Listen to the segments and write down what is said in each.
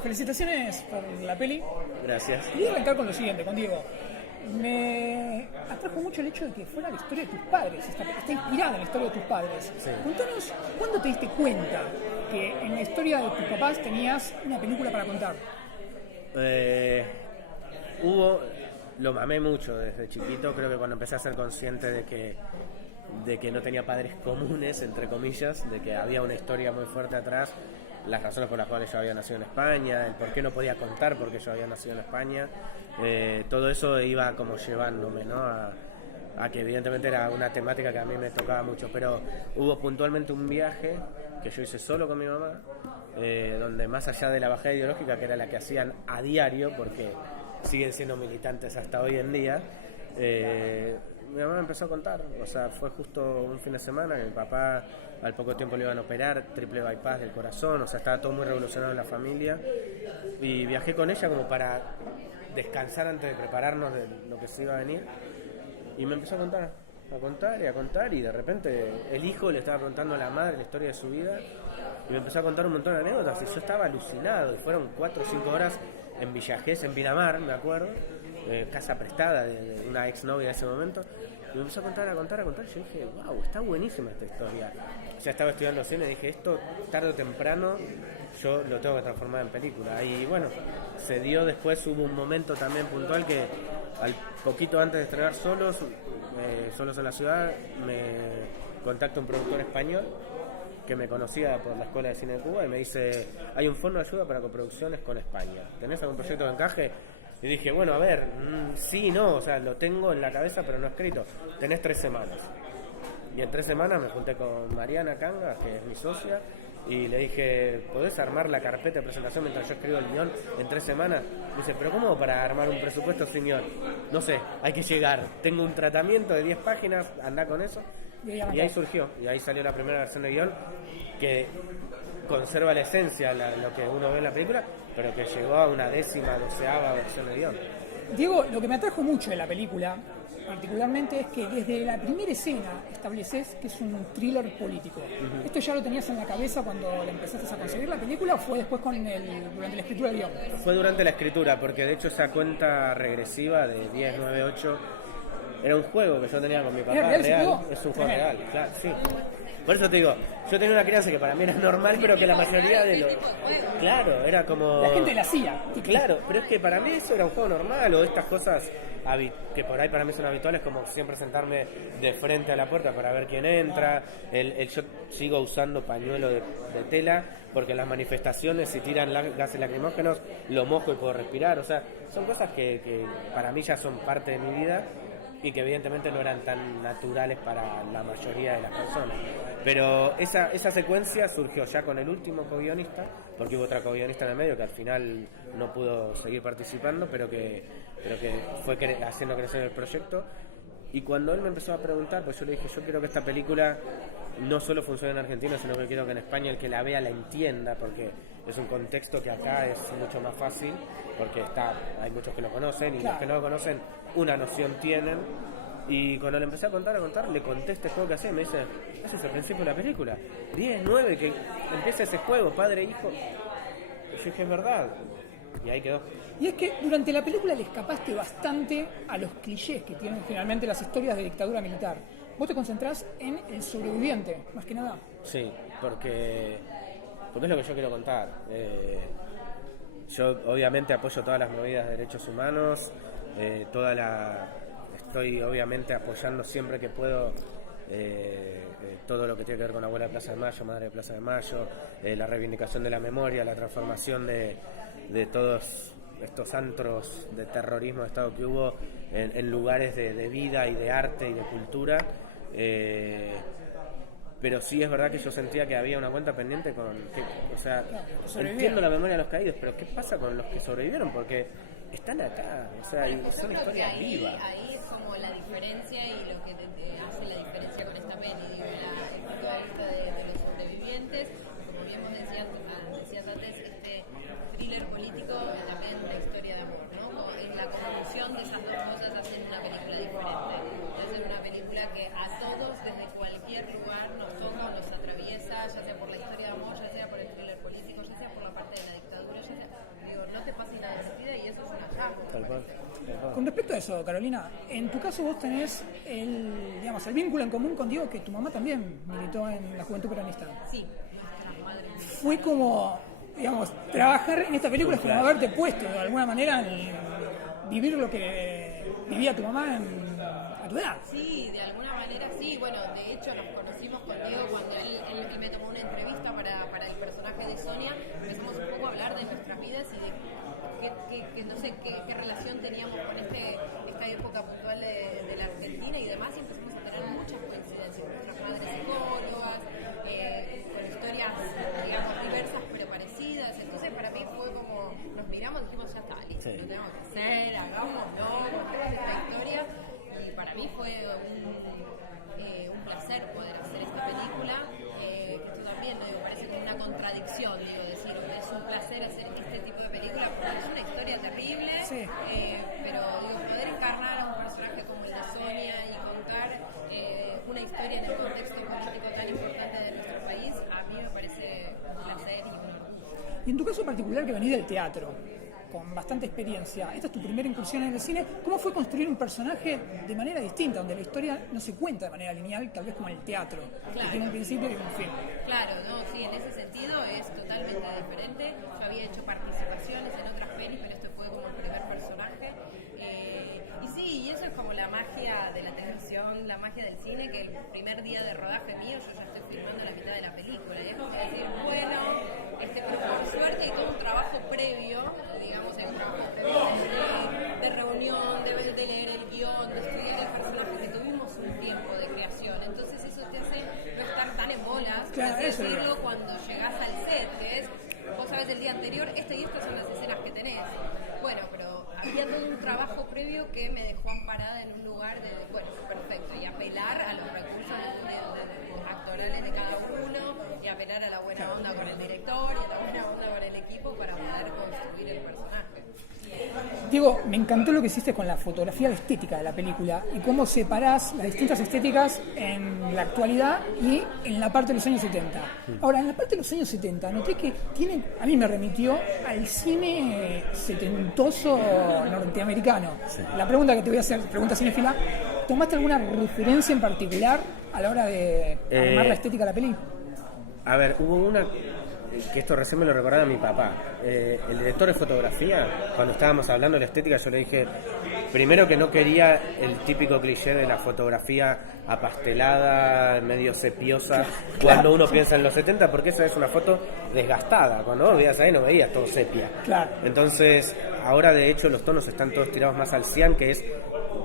Felicitaciones por la peli. Gracias. Y voy a arrancar con lo siguiente, con Diego. Me atrajo mucho el hecho de que fuera la historia de tus padres. Está inspirada en la historia de tus padres. Sí. Contanos, ¿cuándo te diste cuenta que en la historia de tus papás tenías una película para contar? Lo amé mucho desde chiquito. Creo que cuando empecé a ser consciente de que no tenía padres comunes, entre comillas, de que había una historia muy fuerte atrás, las razones por las cuales yo había nacido en España, el por qué no podía contar por qué yo había nacido en España, todo eso iba como llevándome, ¿no? a que evidentemente era una temática que a mí me tocaba mucho, pero hubo puntualmente un viaje que yo hice solo con mi mamá, donde más allá de la bajada ideológica, que era la que hacían a diario, porque siguen siendo militantes hasta hoy en día, mi mamá me empezó a contar. O sea, fue justo un fin de semana que mi papá al poco tiempo le iban a operar, triple bypass del corazón, o sea, estaba todo muy revolucionado en la familia, y viajé con ella como para descansar antes de prepararnos de lo que se iba a venir, y me empezó a contar, y de repente el hijo le estaba contando a la madre la historia de su vida, y me empezó a contar un montón de anécdotas, y yo estaba alucinado, y fueron 4 o 5 horas en Villa Gesell, en Pinamar, me acuerdo, casa prestada de una exnovia de ese momento, y me empezó a contar, y yo dije, wow, está buenísima esta historia. O sea, estaba estudiando cine y dije, esto tarde o temprano yo lo tengo que transformar en película. Y bueno, se dio después, hubo un momento también puntual que al poquito antes de estrenar Solos en la ciudad, me contacta un productor español que me conocía por la Escuela de Cine de Cuba y me dice, hay un fondo de ayuda para coproducciones con España, ¿tenés algún proyecto de encaje? Y dije, bueno, a ver, sí, no, o sea, lo tengo en la cabeza pero no escrito, tenés 3 semanas. Y en 3 semanas me junté con Mariana Cangas, que es mi socia, y le dije, ¿podés armar la carpeta de presentación mientras yo escribo el guión en 3 semanas? Me dice, ¿pero cómo para armar un presupuesto sin guión? No sé, hay que llegar, tengo un tratamiento de 10 páginas, andá con eso. Y ahí surgió, y ahí salió la primera versión de guión, que conserva la esencia, lo que uno ve en la película, pero que llegó a una 10ª, 12ª versión de guión. Diego, lo que me atrajo mucho de la película, particularmente, es que desde la primera escena estableces que es un thriller político. Uh-huh. ¿Esto ya lo tenías en la cabeza cuando le empezaste a conseguir la película o fue después durante la escritura del guión? Fue durante la escritura, porque de hecho esa cuenta regresiva de 10, 9, 8 era un juego que yo tenía con mi papá, real, es un juego real, claro, sí. Por eso te digo, yo tenía una crianza que para mí era normal, pero que la mayoría de los... Claro, era como... La gente la hacía. Claro, pero es que para mí eso era un juego normal, o estas cosas que por ahí para mí son habituales, como siempre sentarme de frente a la puerta para ver quién entra, yo sigo usando pañuelo de tela, porque en las manifestaciones si tiran gases lacrimógenos, lo mojo y puedo respirar, o sea, son cosas que para mí ya son parte de mi vida, y que evidentemente no eran tan naturales para la mayoría de las personas. Pero esa secuencia surgió ya con el último co-guionista, porque hubo otra co-guionista en el medio que al final no pudo seguir participando, pero que fue haciendo crecer el proyecto. Y cuando él me empezó a preguntar, pues yo le dije, yo quiero que esta película no solo funcione en Argentina, sino que quiero que en España el que la vea la entienda, porque es un contexto que acá es mucho más fácil, porque hay muchos que lo conocen, y claro, los que no lo conocen una noción tienen. Y cuando le empecé a contar, le conté este juego que hacía, y me dice, ese es el principio de la película, 10, 9, que empieza ese juego, padre e hijo. Y yo dije, es verdad. Y ahí quedó. Y es que durante la película le escapaste bastante a los clichés que tienen generalmente las historias de dictadura militar. Vos te concentrás en el sobreviviente, más que nada. Sí, porque es lo que yo quiero contar. Yo obviamente apoyo todas las movidas de derechos humanos, estoy obviamente apoyando siempre que puedo todo lo que tiene que ver con Abuela de Plaza de Mayo, Madre de Plaza de Mayo, la reivindicación de la memoria, la transformación de todos estos antros de terrorismo de Estado que hubo en lugares de vida y de arte y de cultura. Pero sí es verdad que yo sentía que había una cuenta pendiente o sea, entiendo la memoria de los caídos, pero ¿qué pasa con los que sobrevivieron? Porque están acá, o sea, y son historias vivas. Ahí es como la diferencia y lo que te hace la diferencia con esta peli, digo, el punto de vista de los sobrevivientes, como bien vos decías antes, este thriller político, también la historia de amor, ¿no? Como en la conjunción de esas dos cosas hacen una película diferente, hacen una película que a todos desde cualquier lugar nos toca, nos atraviesa, ya sea por la historia de amor, ya sea por el thriller político, ya sea por la parte de la dictadura, ya sea con respecto a eso, Carolina, en tu caso vos tenés el vínculo en común con Diego, que tu mamá también militó en la Juventud Peronista. Sí, nuestra madre. Fue como, trabajar en esta película es como haberte puesto de alguna manera en vivir lo que vivía tu mamá a tu edad. Sí, de alguna manera sí. Bueno, de hecho nos conocimos con Diego cuando él me tomó una entrevista para el personaje de Sonia. Empezamos un poco a hablar de nuestras vidas y de no sé qué relación teníamos con esta época puntual de la Argentina y demás, y empezamos a tener muchas coincidencias. Nuestras madres psicólogas, con historias, digamos, diversas pero parecidas. Entonces para mí fue como, nos miramos y dijimos, ya está, listo, lo tenemos que hacer, hagámoslo, contemos esta historia. Y para mí fue un placer poder hacer esta película. Esto también me parece como una contradicción, decir, es un placer hacer este tipo de película porque es una historia terrible, sí. Pero poder encarnar a un personaje como el de Sonia y contar una historia en el contexto político tan importante de nuestro país, a mí me parece un placer. Y en tu caso particular, que venís del teatro, con bastante experiencia, esta es tu primera incursión en el cine, ¿cómo fue construir un personaje de manera distinta, donde la historia no se cuenta de manera lineal, tal vez como en el teatro, que tiene un principio y un fin? Claro, no, sí, en ese sentido es totalmente diferente. Yo había hecho participaciones en otras pelis, pero este fue como el primer personaje. Y sí, y eso es como la magia de la televisión, la magia del cine, que el primer día de rodaje mío yo ya estoy filmando la mitad de la película. Y es como decir, bueno, pero por suerte hay todo un trabajo previo, digamos, hay un trabajo previo de reunión, de leer el guión, de estudiar el personaje, que tuvimos un tiempo de creación. Entonces eso te hace no estar tan en bolas, claro, por así decirlo, cuando llegás al set, que es, vos sabés el día anterior, y estas son las escenas que tenés. Bueno, pero había todo un trabajo previo que me dejó amparada en un lugar de, bueno, perfecto, y apelar a los recursos actorales de cada uno, y apelar a la buena onda con el director, y a la buena onda con el equipo para poder construir el personaje. Diego, me encantó lo que hiciste con la fotografía, la estética de la película y cómo separás las distintas estéticas en la actualidad y en la parte de los años 70. Ahora, en la parte de los años 70 noté que a mí me remitió al cine setentoso norteamericano. Sí. La pregunta que te voy a hacer, pregunta cinéfila, ¿tomaste alguna referencia en particular a la hora de armar la estética de la peli? A ver, hubo una que esto recién me lo recordaba mi papá. El director de fotografía, cuando estábamos hablando de la estética, yo le dije, primero que no quería el típico cliché de la fotografía apastelada, medio sepiosa, cuando uno piensa en los 70, porque esa es una foto desgastada. Cuando vos veías ahí no veías todo sepia. Claro. Entonces, ahora de hecho los tonos están todos tirados más al cian, que es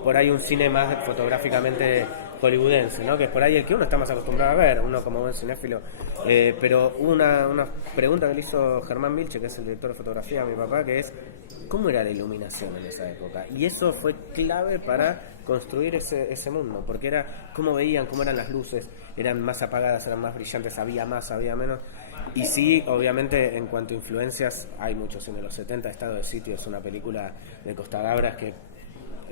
por ahí un cine más fotográficamente hollywoodense, ¿no? Que es por ahí el que uno está más acostumbrado a ver, uno como buen cinéfilo. Pero una pregunta que le hizo Germán Vilche, que es el director de fotografía a mi papá, que es ¿cómo era la iluminación en esa época? Y eso fue clave para construir ese mundo, porque era cómo veían, cómo eran las luces, eran más apagadas, eran más brillantes, había más, había menos. Y sí, obviamente, en cuanto a influencias, hay mucho cine de los 70. Estado de Sitio es una película de Costa Gabras que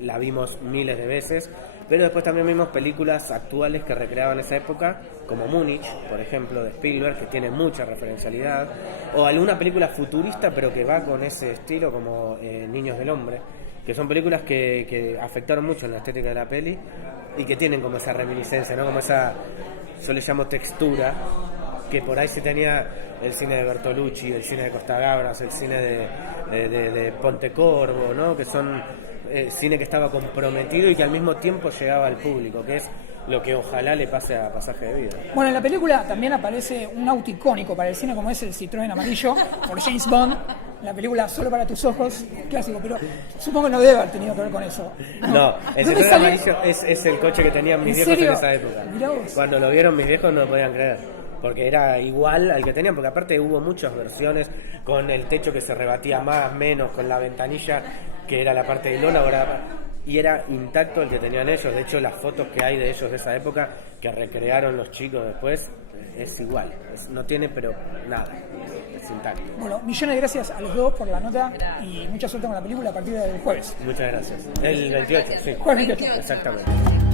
la vimos miles de veces, pero después también vimos películas actuales que recreaban esa época, como Múnich, por ejemplo, de Spielberg, que tiene mucha referencialidad, o alguna película futurista pero que va con ese estilo, como Niños del Hombre, que son películas que afectaron mucho en la estética de la peli y que tienen como esa reminiscencia, ¿no? Como esa, yo le llamo textura, que por ahí se tenía el cine de Bertolucci, el cine de Costa Gabras, el cine de Pontecorvo, ¿no? Que son cine que estaba comprometido y que al mismo tiempo llegaba al público, que es lo que ojalá le pase a Pasaje de Vida. Bueno, en la película también aparece un auto icónico para el cine como es el Citroën amarillo por James Bond, la película Solo para tus ojos, clásico, pero supongo que no debe haber tenido que ver con eso. No, el Citroën amarillo es el coche que tenían mis viejos en esa época. Cuando lo vieron mis viejos no lo podían creer, porque era igual al que tenían, porque aparte hubo muchas versiones con el techo que se rebatía más, menos, con la ventanilla que era la parte de lona, y era intacto el que tenían ellos. De hecho, las fotos que hay de ellos de esa época que recrearon los chicos después es igual, no tiene pero nada, es intacto. Bueno, millones de gracias a los dos por la nota y mucha suerte con la película a partir del jueves. Muchas gracias. El 28, sí. Jueves 28. Exactamente.